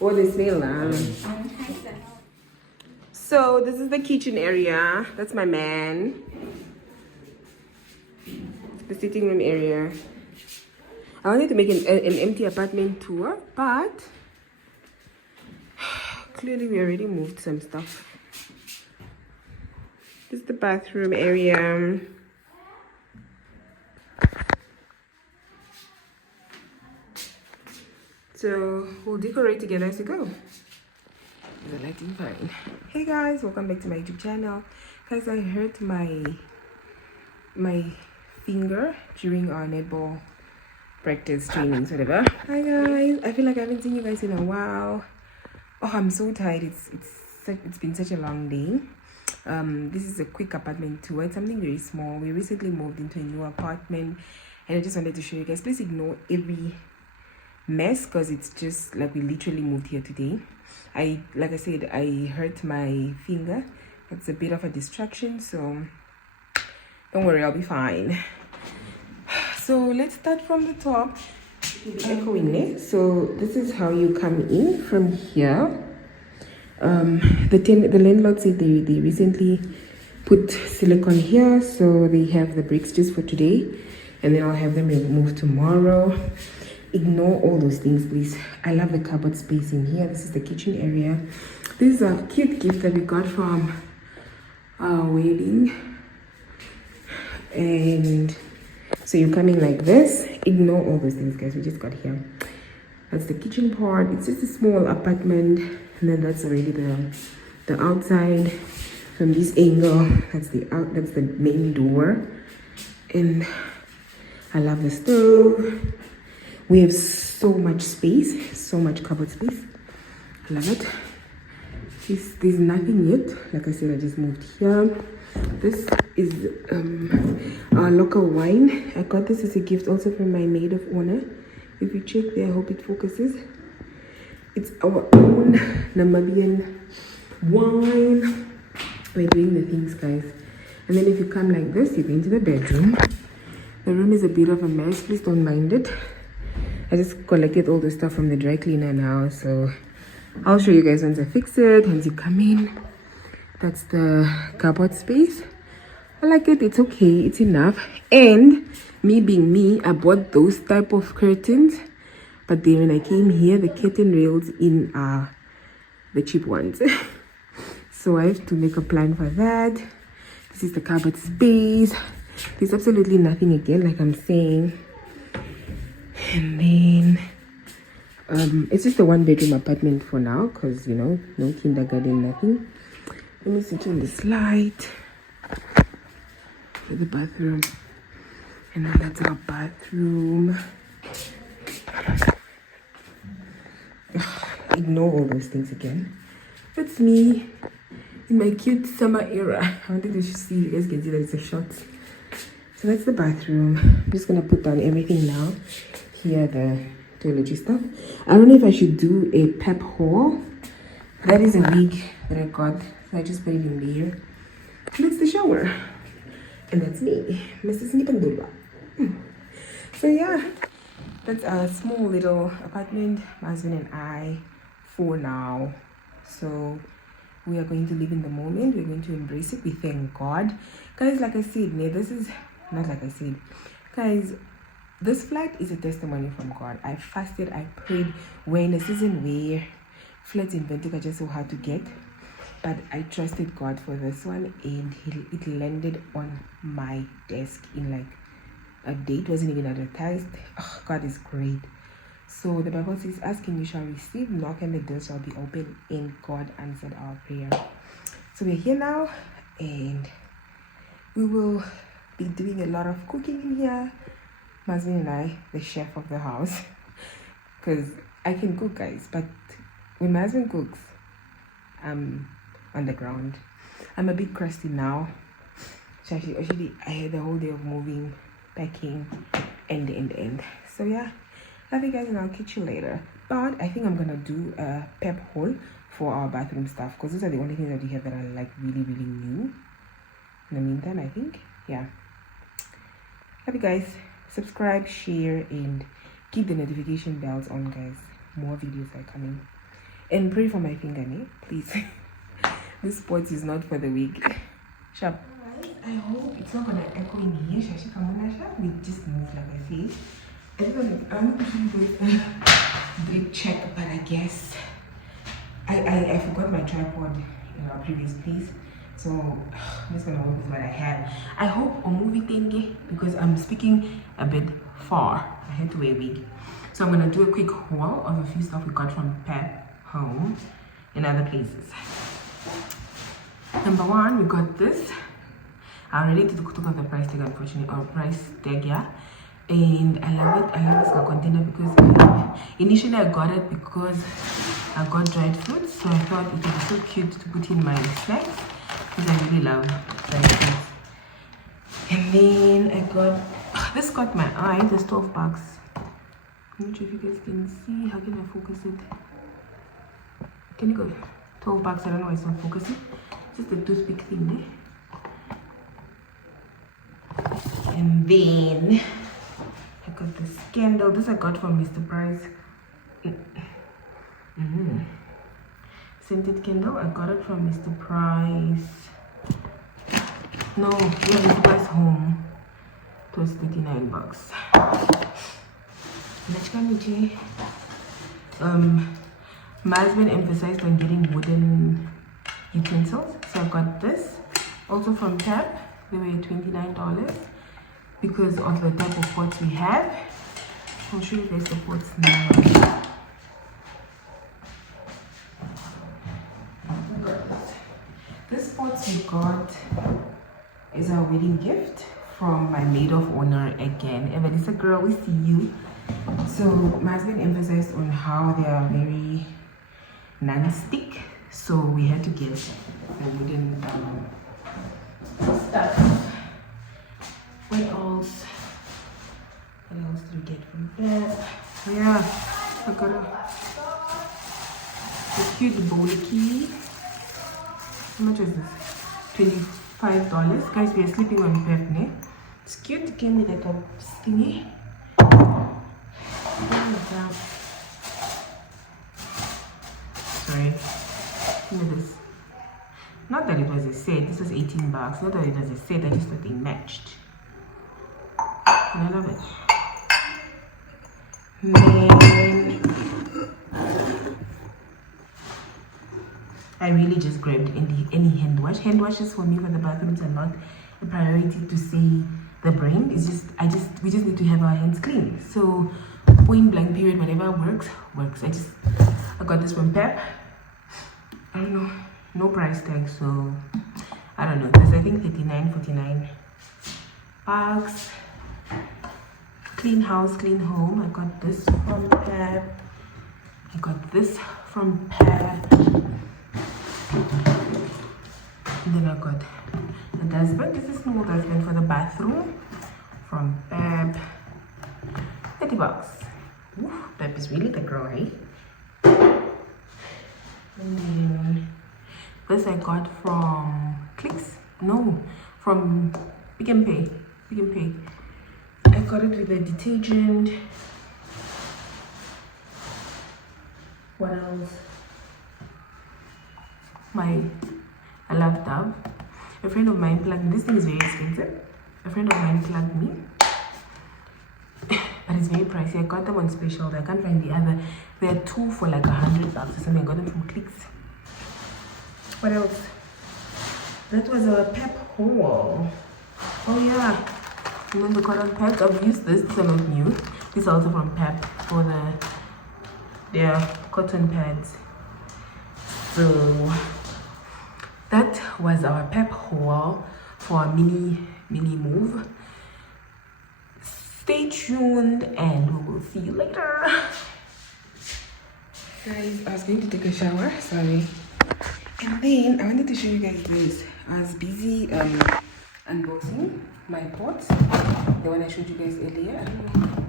Oh, they smell now. So this is the kitchen area. That's my man. The sitting room area. I wanted to make an empty apartment tour, but clearly we already moved some stuff. This is the bathroom area. So we'll decorate together as we go. The lighting fine. Hey guys, welcome back to my YouTube channel. Guys, I hurt my finger during our netball practice trainings, whatever. Hi guys, I feel like I haven't seen you guys in a while. Oh, I'm so tired. It's been such a long day. This is a quick apartment tour. It's something very small. We recently moved into a new apartment and I just wanted to show you guys. Please ignore every mess because it's just like we literally moved here today. Like I said, I hurt my finger. It's a bit of a distraction, so don't worry, I'll be fine. So let's start from the top. Echoing there. So this is how you come in from here. The landlord said they recently put silicone here, so they have the bricks just for today, and then I'll have them removed tomorrow. Ignore all those things, please. I love the cupboard space in here. This is the kitchen area. This is a cute gift that we got from our wedding. And so you're coming like this. Ignore all those things, guys. We just got here. That's the kitchen part. It's just a small apartment. And then that's already the outside. From this angle, that's the main door. And I love the stove. We have so much space, so much cupboard space. I love it. There's nothing yet. Like I said, I just moved here. This is our local wine. I got this as a gift also from my maid of honor. If you check there, I hope it focuses. It's our own Namibian wine. We're doing the things, guys. And then if you come like this, you go into the bedroom. The room is a bit of a mess. Please don't mind it. I just collected all the stuff from the dry cleaner now, so I'll show you guys once I fix it. Once you come in, that's the cupboard space. I like it. It's okay. It's enough. And me being me, I bought those type of curtains, but then when I came here, the curtain rails in are the cheap ones. So I have to make a plan for that. This is the cupboard space. There's absolutely nothing again, like I'm saying. And then it's just a one bedroom apartment for now, because you know, no kindergarten, nothing. Let me switch on this light for the bathroom. And then that's our bathroom. Ignore all those things again. That's me in my cute summer era. I wanted to see, you guys can see that it's a shot. So that's the bathroom. I'm just gonna put down everything now. Here, the toiletry stuff. I don't know if I should do a Pep haul. That is a wig that I got, so I just put it in there. And that's the shower. And that's me, Mrs. Nipandula. So yeah, that's a small little apartment, my husband and I, for now. So we are going to live in the moment. We're going to embrace it. We thank God. Guys, like I said, this is not like I said. Guys, this flat is a testimony from God. I fasted, I prayed. We're in a season where flats in Ventura are just so hard to get. But I trusted God for this one, and it landed on my desk in like a day. It wasn't even advertised. Oh, God is great. So the Bible says, ask and you shall receive, knock and the door shall be open, and God answered our prayer. So we're here now, and we will be doing a lot of cooking in here. My husband and I, the chef of the house, because I can cook, guys, but when my husband cooks, I'm on the ground. I'm a bit crusty now. So actually I had the whole day of moving, packing, end. So yeah, love you guys, and I'll catch you later. But I think I'm gonna do a Pep haul for our bathroom stuff, because those are the only things that we have that are like really new. In the meantime, I think, yeah. Love you guys. subscribe, share, and keep the notification bells on, guys. More videos are coming. And pray for my finger, please. This spot is not for the weak. Sharp. I hope it's not gonna echo in here. Shashi Kamunasha. We just move like I say. I'm pushing this drip check, but I guess I forgot my tripod in our previous place. So I'm just gonna work with what I have. I hope a movie thingy, because I'm speaking a bit far. I had to wear a wig. So I'm gonna do a quick haul of a few stuff we got from Pep Home in other places. Number one, we got this. I already took off the price tag, unfortunately, or price tag, yeah. And I love it. I love this container because initially I got it because I got dried fruits, so I thought it would be so cute to put in my snacks because I really love dried fruits. And then I got this caught my eye. There's 12 bucks. I'm not sure if you guys can see. How can I focus it? Can you go? 12 bucks. I don't know why it's not focusing. Just a toothpick thing there. And then I got this candle. This I got from Mr. Price. Scented candle. I got it from Mr. Price. No, yeah, Mr. Price Home. It was 39 bucks. My husband emphasized on getting wooden utensils, so I got this. Also from Pep, they were $29 because of the type of pots we have. I'll show you guys the pots now. This pot we got is our wedding gift from my maid of honor again. Evanessa girl, we see you. So my husband emphasized on how they are very non-stick, so we had to get the wooden stuff. What else did we get from that? Yeah, I got a cute bowl key. How much is this? $25. Guys, we are sleeping on Pep, ne? It's cute. It came with a top thingy. Sorry. Look at this. Not that it was a set. This was 18 bucks. Not that it was a set. I just thought they matched. And I love it. Then I really just grabbed any hand wash. Hand washes for me for the bathrooms are not a priority to say the brand. It's just we just need to have our hands clean. So point blank period, whatever works. I got this from Pep. I don't know, no price tag, so I don't know. This I think 39.49 bucks. Clean house, clean home. I got this from Pep. I got this from Pep. And then I got the dustbin. This is a small dustbin for the bathroom from Pep. 30 bucks. Ooh, Pep is really the girl, eh? And then this I got from Clicks. No, from Pick and Pay. Pick and Pay. I got it with a detergent. What else? I love Dove. A friend of mine plugged me. This thing is very expensive. A friend of mine plugged me. But it's very pricey. I got them on special. I can't find the other. There are two for like $100 or something. I got them from Clicks. What else? That was our Pep haul. Oh yeah. And then the cotton pads. I've used this. These are not new. This is also from Pep for their cotton pads. So that was our Pep haul for a mini move. Stay tuned and we will see you later. Guys, I was going to take a shower, sorry. And then I wanted to show you guys this. I was busy unboxing my pots, the one I showed you guys earlier. I don't know.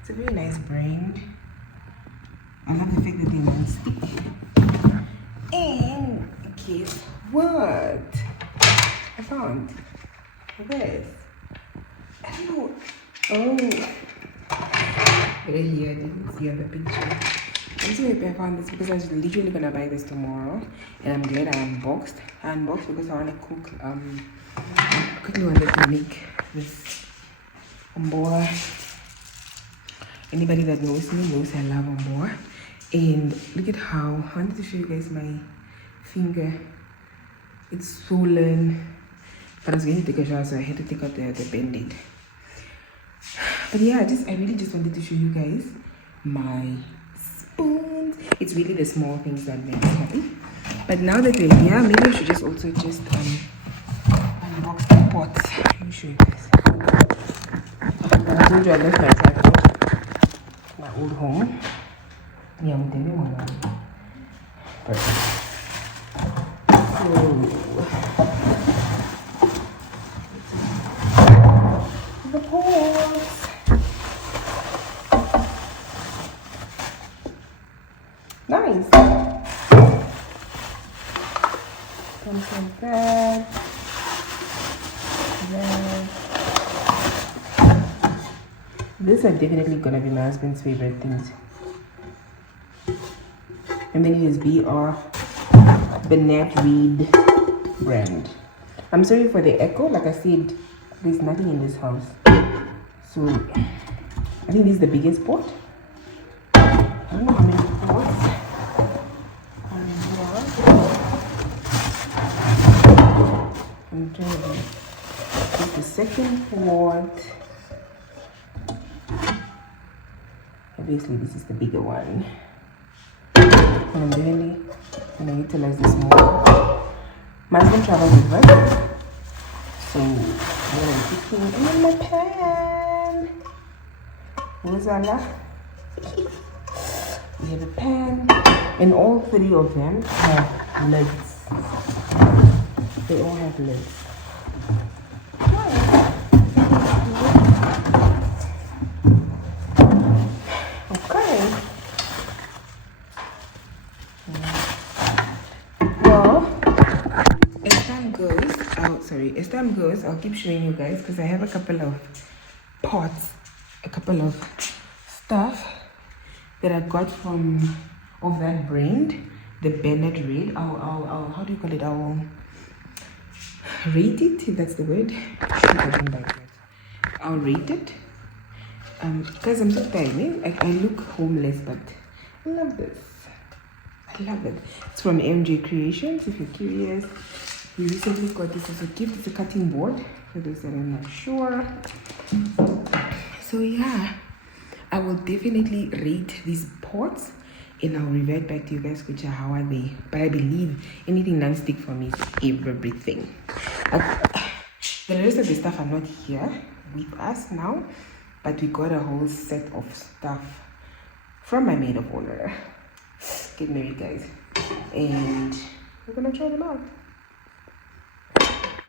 It's a very nice brand. I love the fact that they won't stick. And guess what? I found this. I don't know. Oh, but here I didn't see on the picture. I'm so happy I found this because I was literally gonna buy this tomorrow, and I'm glad I unboxed. I unboxed because I want to cook. I quickly wanted to make this umboa. Anybody that knows me knows I love umboa. And look at how I wanted to show you guys my finger. It's swollen, but I was going to take a shower, so I had to take out the band-aid. But yeah, I really just wanted to show you guys my spoons. It's really the small things that make me happy. But now that we're here, maybe I should just also unbox the pots. Let me show you guys. I told you I left my tripod, my old home. Yeah, I'm telling you. Perfect. So the pots. Nice. Comes like that. These are definitely gonna be my husband's favorite things. And then he has BR Bernard Reed brand. I'm sorry for the echo. Like I said, there's nothing in this house. So I think this is the biggest pot. I don't know how many pots. I'm trying to take the second pot. Obviously, this is the bigger one. And I'm definitely going to utilize this more. My husband travels with us. So I'm going to be picking. And then my pan. Wozala. We have a pan. And all three of them have lids. They all have lids. Okay. Well, as time goes, I'll keep showing you guys because I have a couple of pots, a couple of stuff that I got of that brand, the Bernard Reed. I'll how do you call it? I'll rate it, if that's the word. I'll rate it. Guys, I'm so tired. I look homeless, but I love this. I love it. It's from MJ Creations, if you're curious. We recently got this as a gift. It's a cutting board, for those that are not sure. So yeah, I will definitely rate these pots, and I'll revert back to you guys, which are how are they. But I believe anything non-stick for me is everything. The rest of the stuff are not here with us now, but we got a whole set of stuff from my maid of honor. Get married, guys, and we're gonna try them out.